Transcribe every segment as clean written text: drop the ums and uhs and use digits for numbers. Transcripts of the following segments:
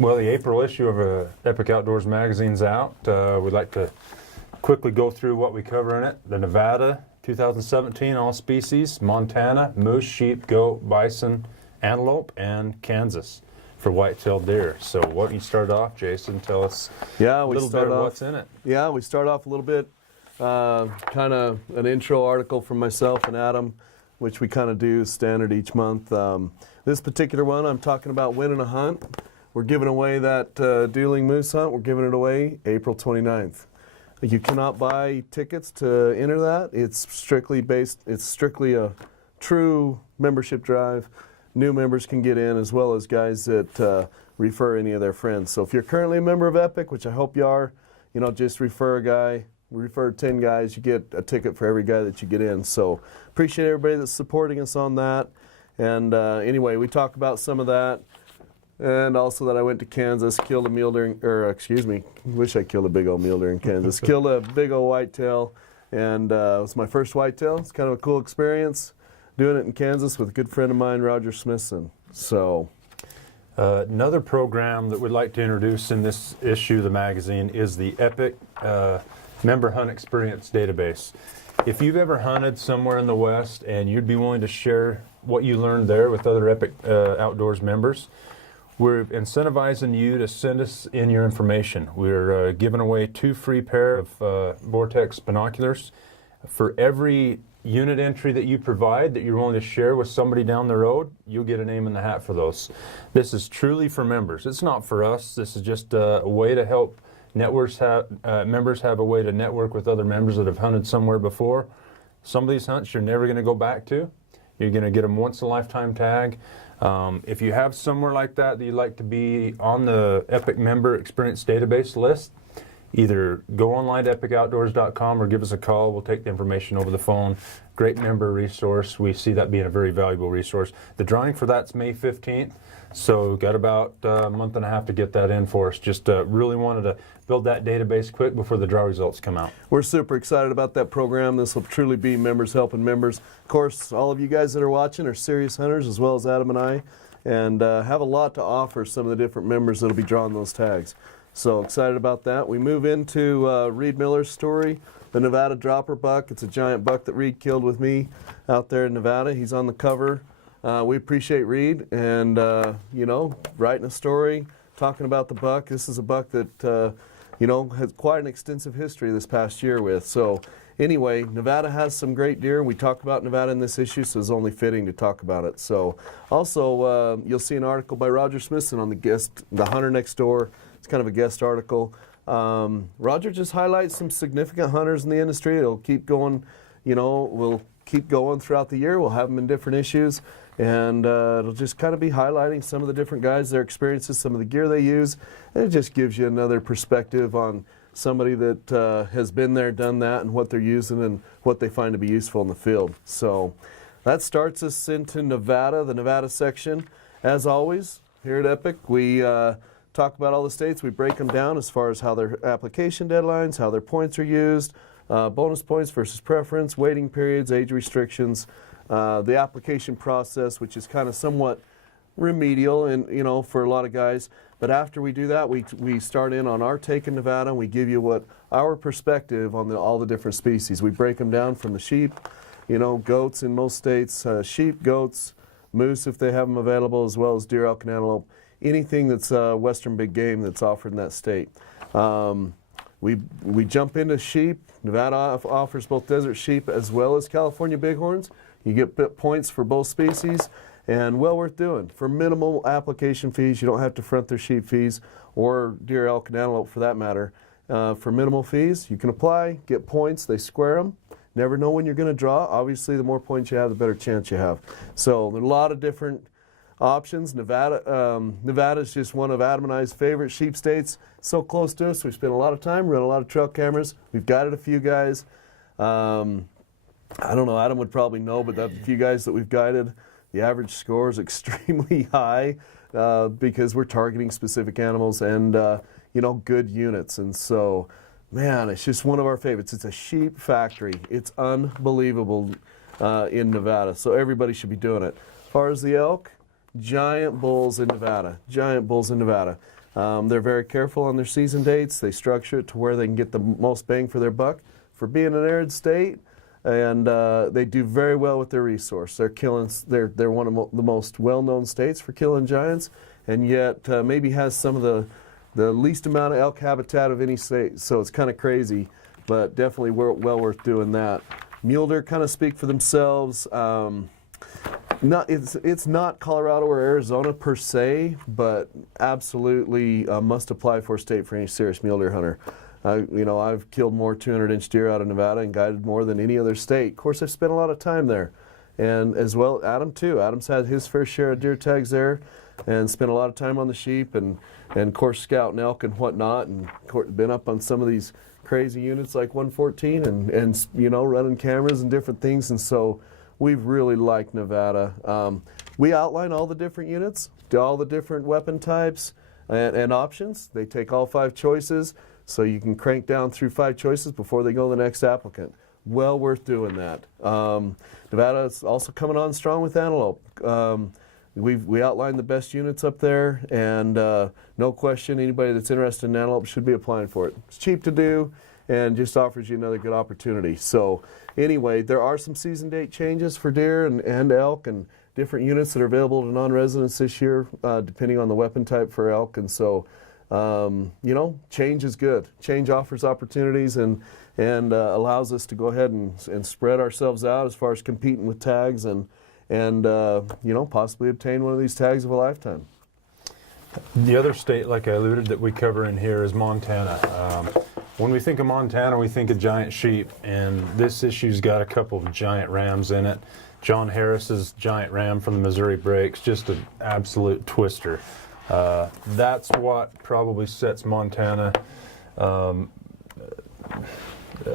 Well, the April issue of Epic Outdoors magazine's out. We'd like to quickly go through what we cover in it. The Nevada 2017 all species, Montana, moose, sheep, goat, bison, antelope, and Kansas for white-tailed deer. So why don't you start off, Jason? Tell us a little bit of what's in it. Yeah, we start off a little bit, kind of an intro article from myself and Adam, which we kind of do standard each month. This particular one, I'm talking about winning a hunt. We're giving away that dueling moose hunt. We're giving it away April 29th. You cannot buy tickets to enter that. It's strictly a true membership drive. New members can get in, as well as guys that refer any of their friends. So if you're currently a member of Epic, which I hope you are, just refer a guy. Refer 10 guys, you get a ticket for every guy that you get in. So appreciate everybody that's supporting us on that. And anyway, we talk about some of that. And also that I went to Kansas, killed a mule deer, wish I killed a big old mule deer in Kansas. Killed a big old whitetail, and it was my first whitetail. It's kind of a cool experience, doing it in Kansas with a good friend of mine, Roger Smithson. So, another program that we'd like to introduce in this issue of the magazine is the Epic Member Hunt Experience Database. If you've ever hunted somewhere in the West and you'd be willing to share what you learned there with other Epic Outdoors members, we're incentivizing you to send us in your information. We're giving away 2 free pair of Vortex binoculars. For every unit entry that you provide that you're willing to share with somebody down the road, you'll get a name in the hat for those. This is truly for members. It's not for us. This is just a way to help members have a way to network with other members that have hunted somewhere before. Some of these hunts you're never going to go back to. You're going to get them once in a lifetime tag. If you have somewhere like that you'd like to be on the Epic Member Experience Database list, either go online to epicoutdoors.com or give us a call. We'll take the information over the phone. Great member resource. We see that being a very valuable resource. The drawing for that's May 15th, so we've got about a month and a half to get that in for us. Just really wanted to build that database quick before the draw results come out. We're super excited about that program. This will truly be members helping members. Of course, all of you guys that are watching are serious hunters, as well as Adam and I, and have a lot to offer some of the different members that will be drawing those tags. So excited about that. We move into Reed Miller's story, the Nevada dropper buck. It's a giant buck that Reed killed with me out there in Nevada. He's on the cover. We appreciate Reed and, writing a story, talking about the buck. This is a buck that, has quite an extensive history this past year with. So anyway, Nevada has some great deer. We talk about Nevada in this issue, so it's only fitting to talk about it. So also, you'll see an article by Roger Smithson on the Hunter Next Door. It's kind of a guest article. Roger just highlights some significant hunters in the industry. It'll keep going, we'll keep going throughout the year. We'll have them in different issues. And it'll just kind of be highlighting some of the different guys, their experiences, some of the gear they use. And it just gives you another perspective on somebody that has been there, done that, and what they're using and what they find to be useful in the field. So that starts us into Nevada, the Nevada section. As always, here at Epic, we talk about all the states. We break them down as far as how their application deadlines, how their points are used, bonus points versus preference, waiting periods, age restrictions, the application process, which is kind of somewhat remedial and for a lot of guys. But after we do that, we start in on our take in Nevada, and we give you what our perspective on all the different species. We break them down from the sheep, goats in most states, sheep, goats, moose if they have them available, as well as deer, elk, and antelope. Anything that's western big game that's offered in that state. We jump into sheep. Nevada offers both desert sheep as well as California bighorns. You get points for both species, and well worth doing. For minimal application fees, you don't have to front their sheep fees, or deer, elk, and antelope for that matter. For minimal fees, you can apply, get points, they square them. Never know when you're going to draw. Obviously, the more points you have, the better chance you have. So there are a lot of different options. Nevada is just one of Adam and I's favorite sheep states. So close to us. We spent a lot of time, run a lot of trail cameras. We've guided a few guys. I don't know, Adam would probably know, but the few guys that we've guided, the average score is extremely high because we're targeting specific animals and, good units. And so, man, it's just one of our favorites. It's a sheep factory. It's unbelievable in Nevada. So everybody should be doing it. As far as the elk, giant bulls in Nevada. Giant bulls in Nevada. They're very careful on their season dates. They structure it to where they can get the most bang for their buck for being an arid state, and they do very well with their resource. They're one of the most well-known states for killing giants, and yet maybe has some of the least amount of elk habitat of any state. So it's kind of crazy, but definitely well worth doing that. Mule deer kind of speak for themselves. It's not Colorado or Arizona per se, but absolutely a must-apply for state for any serious mule deer hunter. I've killed more 200-inch deer out of Nevada and guided more than any other state. Of course, I've spent a lot of time there, and as well Adam too. Adam's had his fair share of deer tags there, and spent a lot of time on the sheep and of course scouting elk and whatnot, and been up on some of these crazy units like 114 and running cameras and different things, and so we've really liked Nevada. We outline all the different units, all the different weapon types and options. They take all 5 choices, so you can crank down through 5 choices before they go to the next applicant. Well worth doing that. Nevada is also coming on strong with Antelope. We outlined the best units up there, and no question anybody that's interested in Antelope should be applying for it. It's cheap to do and just offers you another good opportunity. So anyway, there are some season date changes for deer and elk and different units that are available to non-residents this year, depending on the weapon type for elk. And so, change is good. Change offers opportunities and allows us to go ahead and spread ourselves out as far as competing with tags and possibly obtain one of these tags of a lifetime. The other state, like I alluded, that we cover in here is Montana. When we think of Montana, we think of giant sheep, and this issue's got a couple of giant rams in it. John Harris's giant ram from the Missouri Breaks, just an absolute twister. That's what probably sets Montana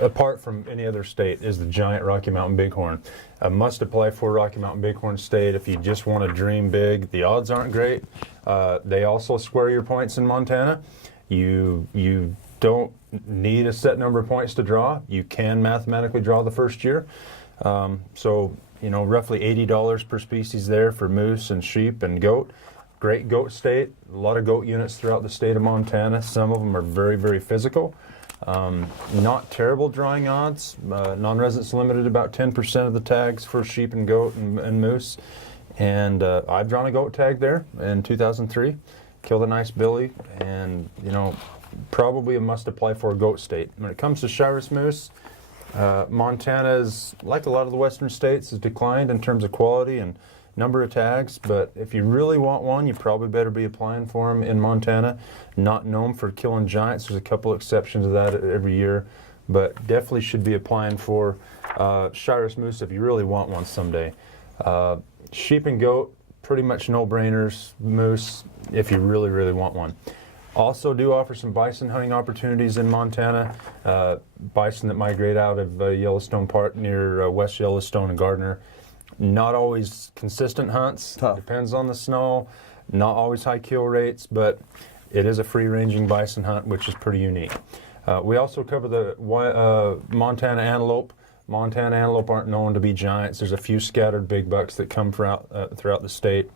apart from any other state, is the giant Rocky Mountain Bighorn. A must apply for Rocky Mountain Bighorn state if you just want to dream big. The odds aren't great. They also square your points in Montana. You don't need a set number of points to draw. You can mathematically draw the first year. Roughly $80 per species there for moose and sheep and goat. Great goat state. A lot of goat units throughout the state of Montana. Some of them are very, very physical. Not terrible drawing odds. Non-residents limited about 10% of the tags for sheep and goat and moose. And I've drawn a goat tag there in 2003. Killed a nice billy, and probably a must apply for a goat state. When it comes to Shiras moose, Montana is, like a lot of the western states, has declined in terms of quality and number of tags, but if you really want one, you probably better be applying for them in Montana. Not known for killing giants. There's a couple exceptions to that every year, but definitely should be applying for Shiras moose if you really want one someday. Sheep and goat, pretty much no-brainers. Moose, if you really, really want one. Also do offer some bison hunting opportunities in Montana. Bison that migrate out of Yellowstone Park near West Yellowstone and Gardner. Not always consistent hunts. Tough. Depends on the snow. Not always high kill rates, but it is a free-ranging bison hunt, which is pretty unique. We also cover the Montana antelope. Montana antelope aren't known to be giants. There's a few scattered big bucks that come throughout the state,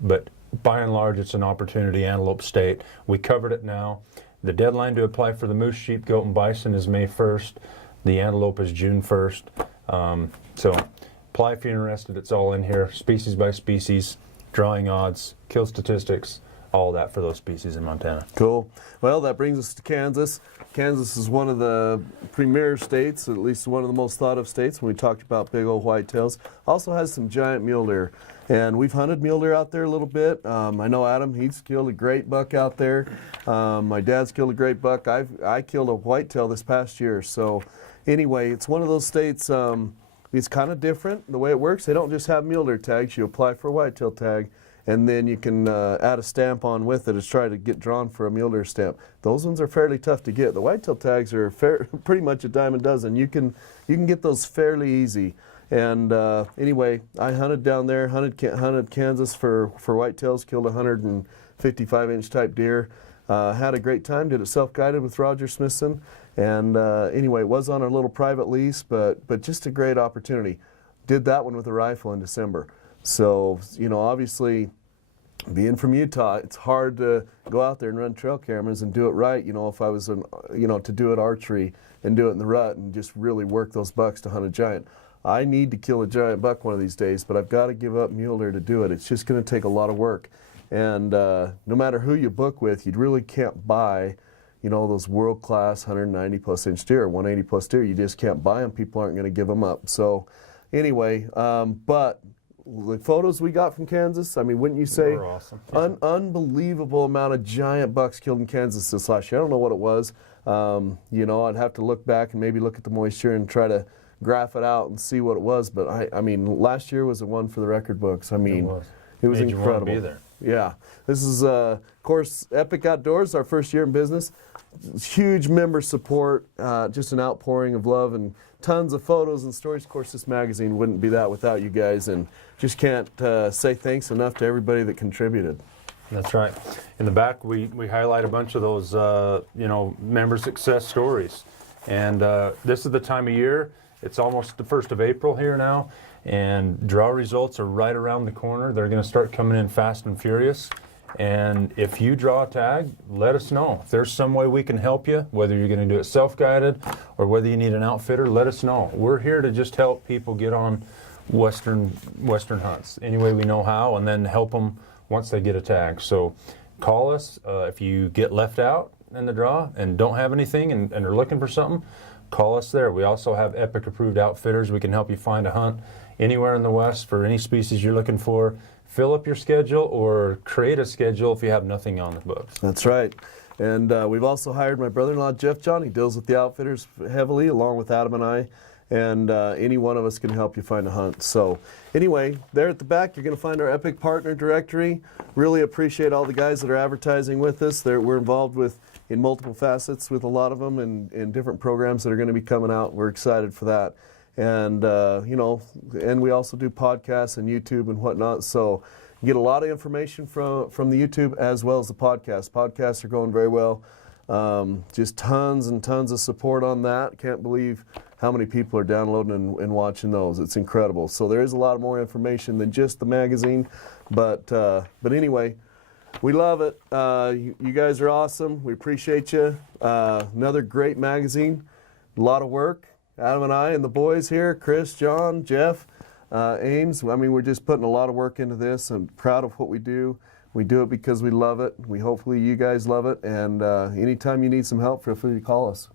but by and large, it's an opportunity antelope state. We covered it now. The deadline to apply for the moose, sheep, goat, and bison is May 1st. The antelope is June 1st. So apply if you're interested. It's all in here, species by species, drawing odds, kill statistics, all that for those species in Montana. Cool. Well, that brings us to Kansas. Kansas is one of the premier states, at least one of the most thought of states when we talked about big old whitetails. Also has some giant mule deer. And we've hunted mule deer out there a little bit. I know Adam, he's killed a great buck out there. My dad's killed a great buck. I killed a whitetail this past year. So anyway, it's one of those states, it's kind of different the way it works. They don't just have mule deer tags. You apply for a whitetail tag, and then you can add a stamp on with it to try to get drawn for a mule deer stamp. Those ones are fairly tough to get. The whitetail tags are pretty much a dime a dozen. You can get those fairly easy. And anyway, I hunted down there, hunted Kansas for whitetails, killed a 155-inch type deer. Had a great time, did it self-guided with Roger Smithson. And anyway, it was on a little private lease, but just a great opportunity. Did that one with a rifle in December. So, obviously, being from Utah, it's hard to go out there and run trail cameras and do it right. You know, if I was, to do it archery and do it in the rut and just really work those bucks to hunt a giant. I need to kill a giant buck one of these days, but I've got to give up mule deer to do it. It's just going to take a lot of work. And no matter who you book with, you really can't buy, those world-class 190 plus inch deer, 180 plus deer. You just can't buy them. People aren't going to give them up. So anyway, but the photos we got from Kansas, I mean, wouldn't you say? They were awesome. Unbelievable amount of giant bucks killed in Kansas this last year. I don't know what it was. I'd have to look back and maybe look at the moisture and try to graph it out and see what it was. But I mean, last year was a one for the record books. I mean, it was Made you incredible. want to be there. Yeah, this is of course Epic Outdoors, our first year in business. Huge member support, just an outpouring of love and tons of photos and stories. Of course, this magazine wouldn't be that without you guys, and just can't say thanks enough to everybody that contributed. That's right. In the back, we highlight a bunch of those, member success stories. And this is the time of year. It's almost the 1st of April here now, and draw results are right around the corner. They're going to start coming in fast and furious. And if you draw a tag, let us know. If there's some way we can help you, whether you're going to do it self-guided or whether you need an outfitter, let us know. We're here to just help people get on western hunts any way we know how, and then help them once they get a tag. So call us if you get left out in the draw and don't have anything and are looking for something. Call us there. We also have Epic approved outfitters. We can help you find a hunt anywhere in the West for any species you're looking for. Fill up your schedule or create a schedule if you have nothing on the books. That's right. And we've also hired my brother-in-law, Jeff John. He deals with the outfitters heavily, along with Adam and I. And any one of us can help you find a hunt. So anyway, there at the back, you're going to find our Epic Partner Directory. Really appreciate all the guys that are advertising with us. We're involved in multiple facets with a lot of them and different programs that are going to be coming out. We're excited for that. And, and we also do podcasts and YouTube and whatnot. So you get a lot of information from the YouTube as well as the podcast. Podcasts are going very well. Just tons and tons of support on that. Can't believe how many people are downloading and watching those. It's incredible. So there is a lot more information than just the magazine. But anyway, we love it. You guys are awesome. We appreciate you. Another great magazine. A lot of work. Adam and I and the boys here, Chris, John, Jeff, Ames. I mean, we're just putting a lot of work into this. I'm proud of what we do. We do it because we love it. Hopefully you guys love it. And anytime you need some help, feel free to call us.